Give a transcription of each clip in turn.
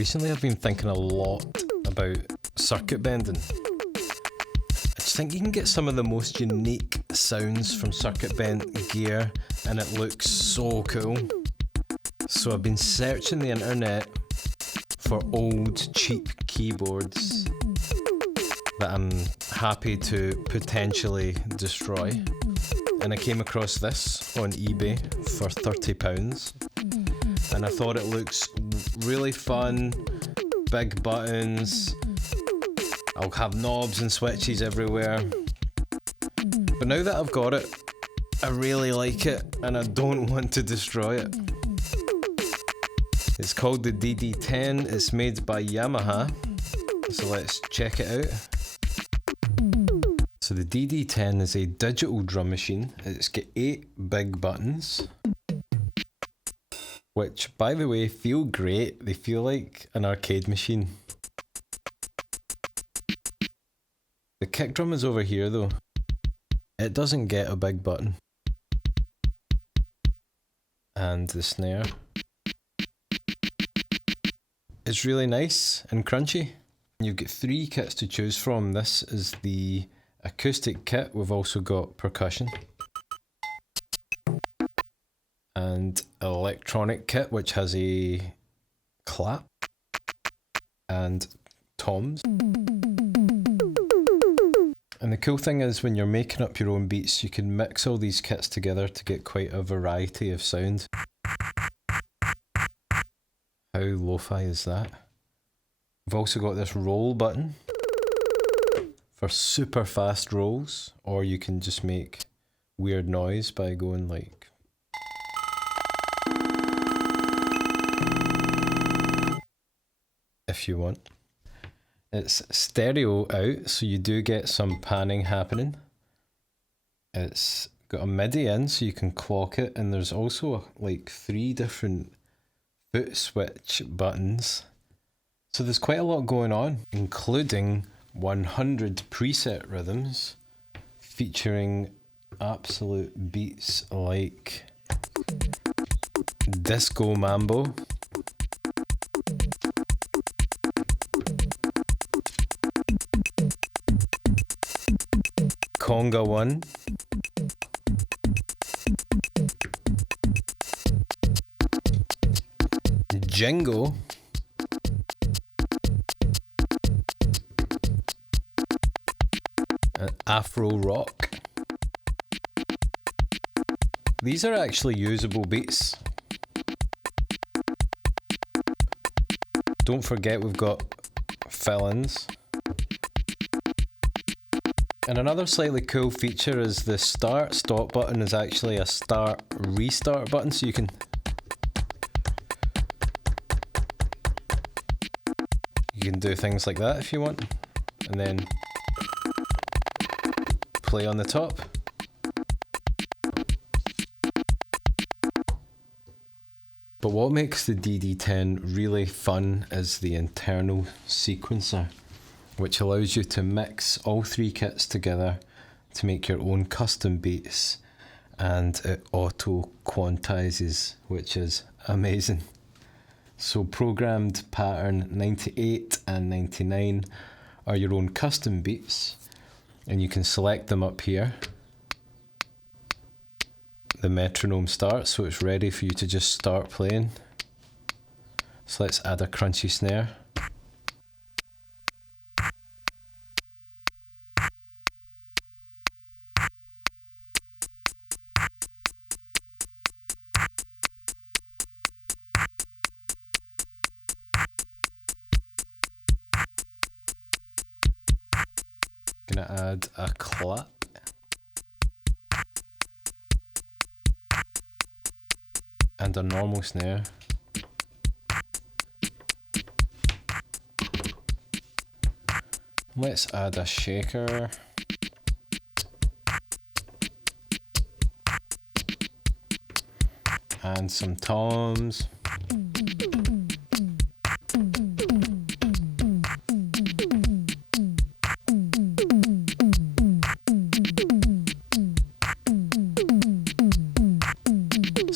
Recently I've been thinking a lot about circuit bending. I just think you can get some of the most unique sounds from circuit bent gear and it looks so cool. So I've been searching the internet for old cheap keyboards that I'm happy to potentially destroy. And I came across this on eBay for £30. And I thought it looks really fun, big buttons, I'll have knobs and switches everywhere. But now that I've got it, I really like it and I don't want to destroy it. It's called the DD-10, it's made by Yamaha, so let's check it out. So the DD-10 is a digital drum machine. It's got 8 big buttons, which by the way feel great. They feel like an arcade machine. The kick drum is over here though. It doesn't get a big button. And the snare. It's really nice and crunchy. You've got 3 kits to choose from. This is the acoustic kit. We've also got percussion. And electronic kit, which has a clap and toms. And the cool thing is when you're making up your own beats, you can mix all these kits together to get quite a variety of sound. How lo-fi is that? We've also got this roll button for super fast rolls, or you can just make weird noise by going like. If you want. It's stereo out, so you do get some panning happening. It's got a MIDI in, so you can clock it, and there's also like 3 different foot switch buttons. So there's quite a lot going on, including 100 preset rhythms featuring absolute beats like disco mambo, conga 1, jingo, and afro rock. These are actually usable beats. Don't forget we've got fill-ins. And another slightly cool feature is the start stop button is actually a start restart button, so you can do things like that if you want, and then play on the top. But what makes the DD-10 really fun is the internal sequencer, which allows you to mix all 3 kits together to make your own custom beats, and it auto quantizes, which is amazing. So programmed pattern 98 and 99 are your own custom beats, and you can select them up here. The metronome starts, so it's ready for you to just start playing. So let's add a crunchy snare. Gonna add a clap. And a normal snare. Let's add a shaker. And some toms.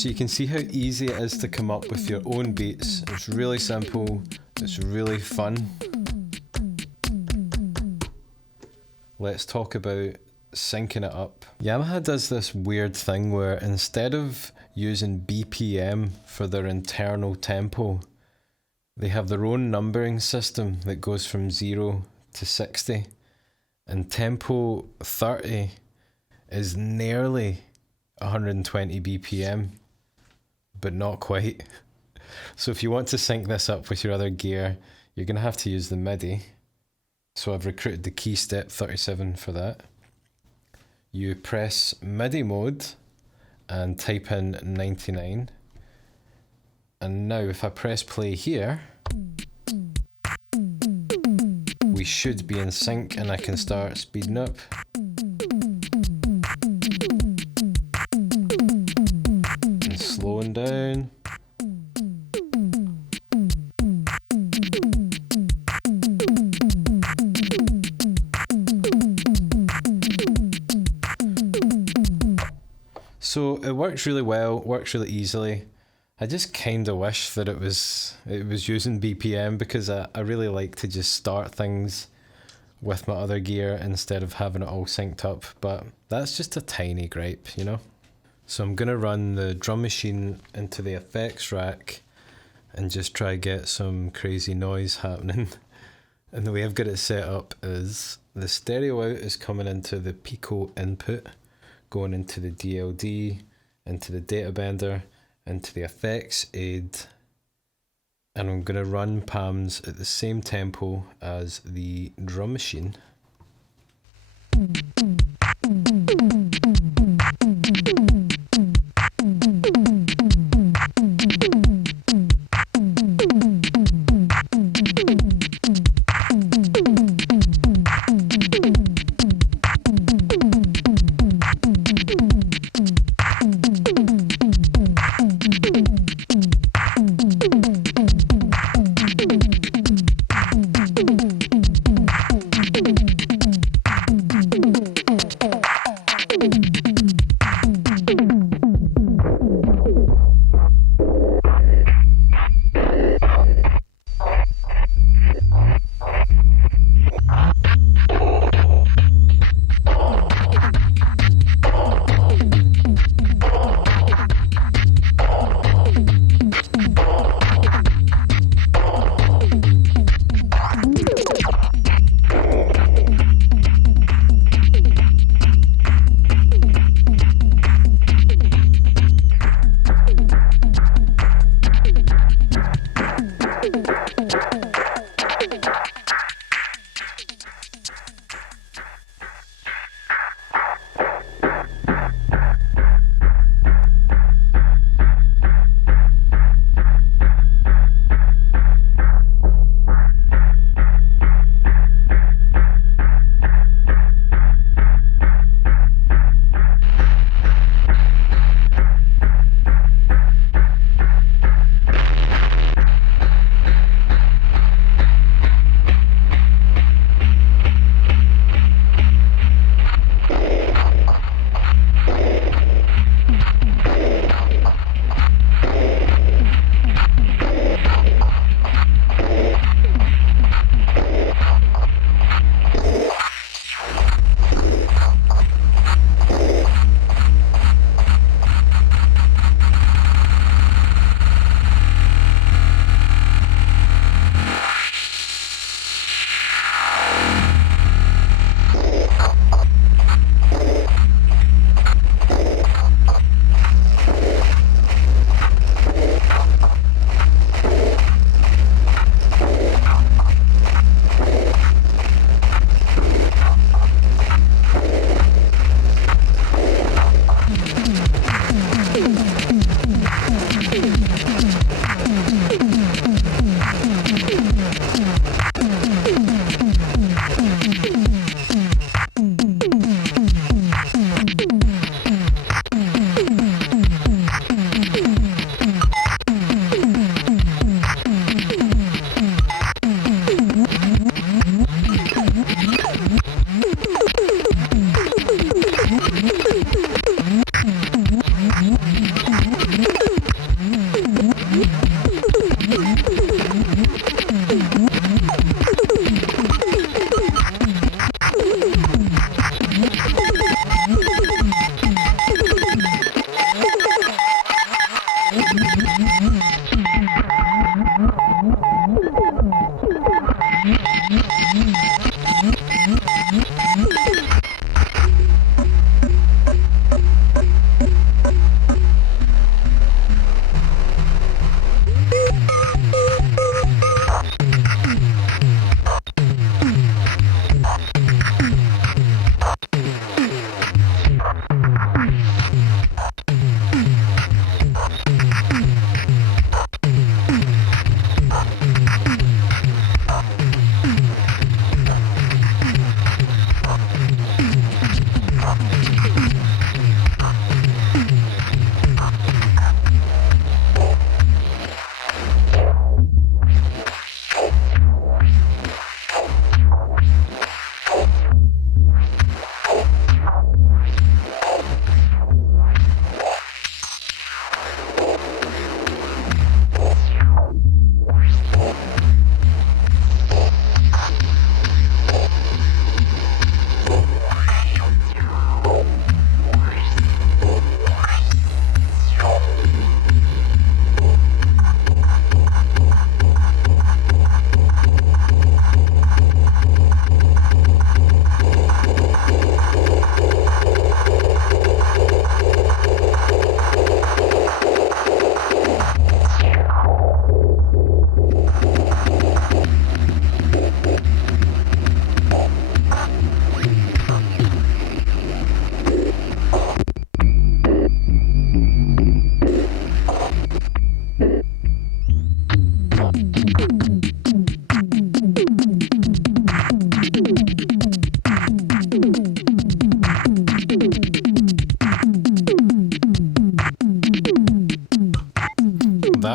So you can see how easy it is to come up with your own beats. It's really simple, It's really fun. Let's talk about syncing it up. Yamaha does this weird thing where instead of using BPM for their internal tempo, they have their own numbering system that goes from 0 to 60. And tempo 30 is nearly 120 BPM, but not quite. So if you want to sync this up with your other gear, you're going to have to use the MIDI. So I've recruited the key step 37 for that. You press MIDI mode and type in 99. And now if I press play here, we should be in sync and I can start speeding up. And slowing down. So it works really well, works really easily. I just kind of wish that it was using BPM, because I really like to just start things with my other gear instead of having it all synced up, but that's just a tiny gripe, you know? So I'm gonna run the drum machine into the effects rack and just try get some crazy noise happening. And the way I've got it set up is the stereo out is coming into the Pico input, going into the DLD, into the data bender, into the effects aid, and I'm going to run palms at the same tempo as the drum machine.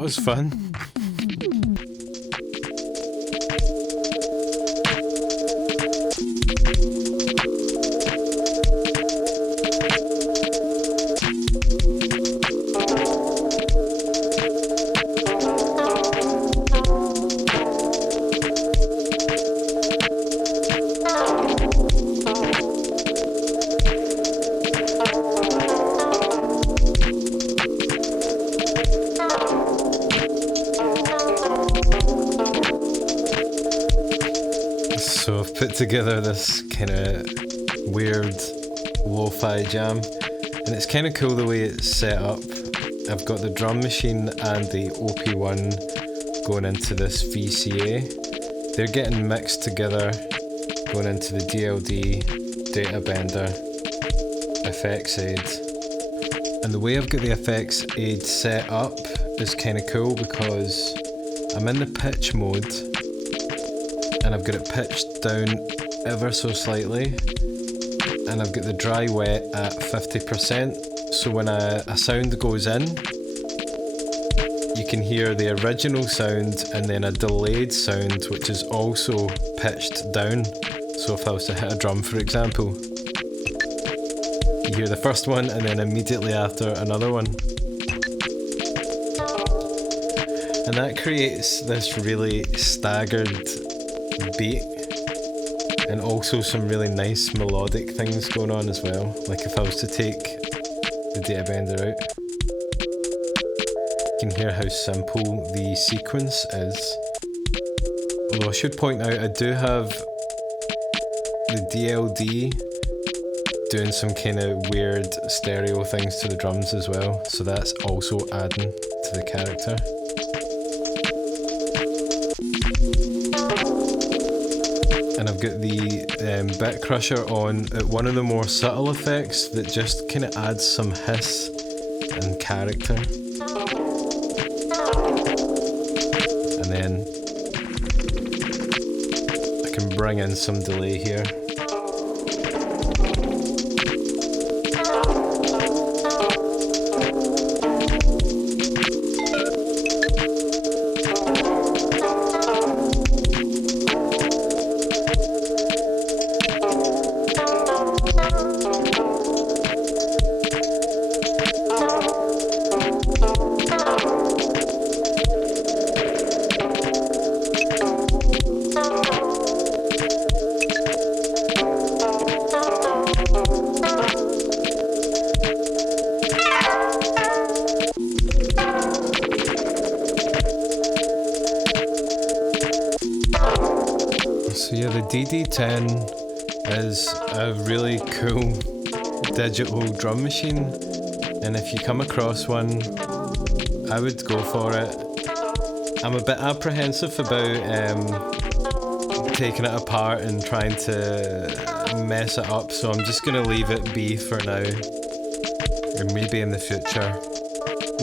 that was fun. So I've put together this kind of weird lo-fi jam, and it's kind of cool the way it's set up. I've got the drum machine and the OP1 going into this VCA. They're getting mixed together, going into the DLD, data bender, effects aid. And the way I've got the effects aid set up is kind of cool because I'm in the pitch mode, and I've got it pitched down ever so slightly, and I've got the dry wet at 50%, so when a sound goes in, you can hear the original sound and then a delayed sound which is also pitched down. So if I was to hit a drum, for example, you hear the first one and then immediately after another one. And that creates this really staggered beat, and also some really nice melodic things going on as well. Like if I was to take the data bender out, you can hear how simple the sequence is. Although I should point out I do have the DLD doing some kind of weird stereo things to the drums as well, so that's also adding to the character. And I've got the bit crusher on at one of the more subtle effects that just kind of adds some hiss and character. And then I can bring in some delay here. So yeah, the DD-10 is a really cool digital drum machine, and if you come across one, I would go for it. I'm a bit apprehensive about taking it apart and trying to mess it up, so I'm just going to leave it be for now, or maybe in the future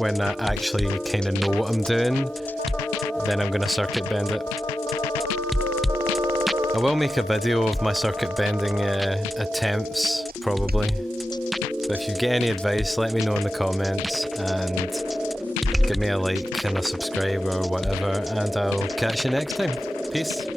when I actually kind of know what I'm doing, then I'm going to circuit bend it. I will make a video of my circuit bending attempts, probably. But if you get any advice, let me know in the comments, and give me a like and a subscribe or whatever, and I'll catch you next time. Peace.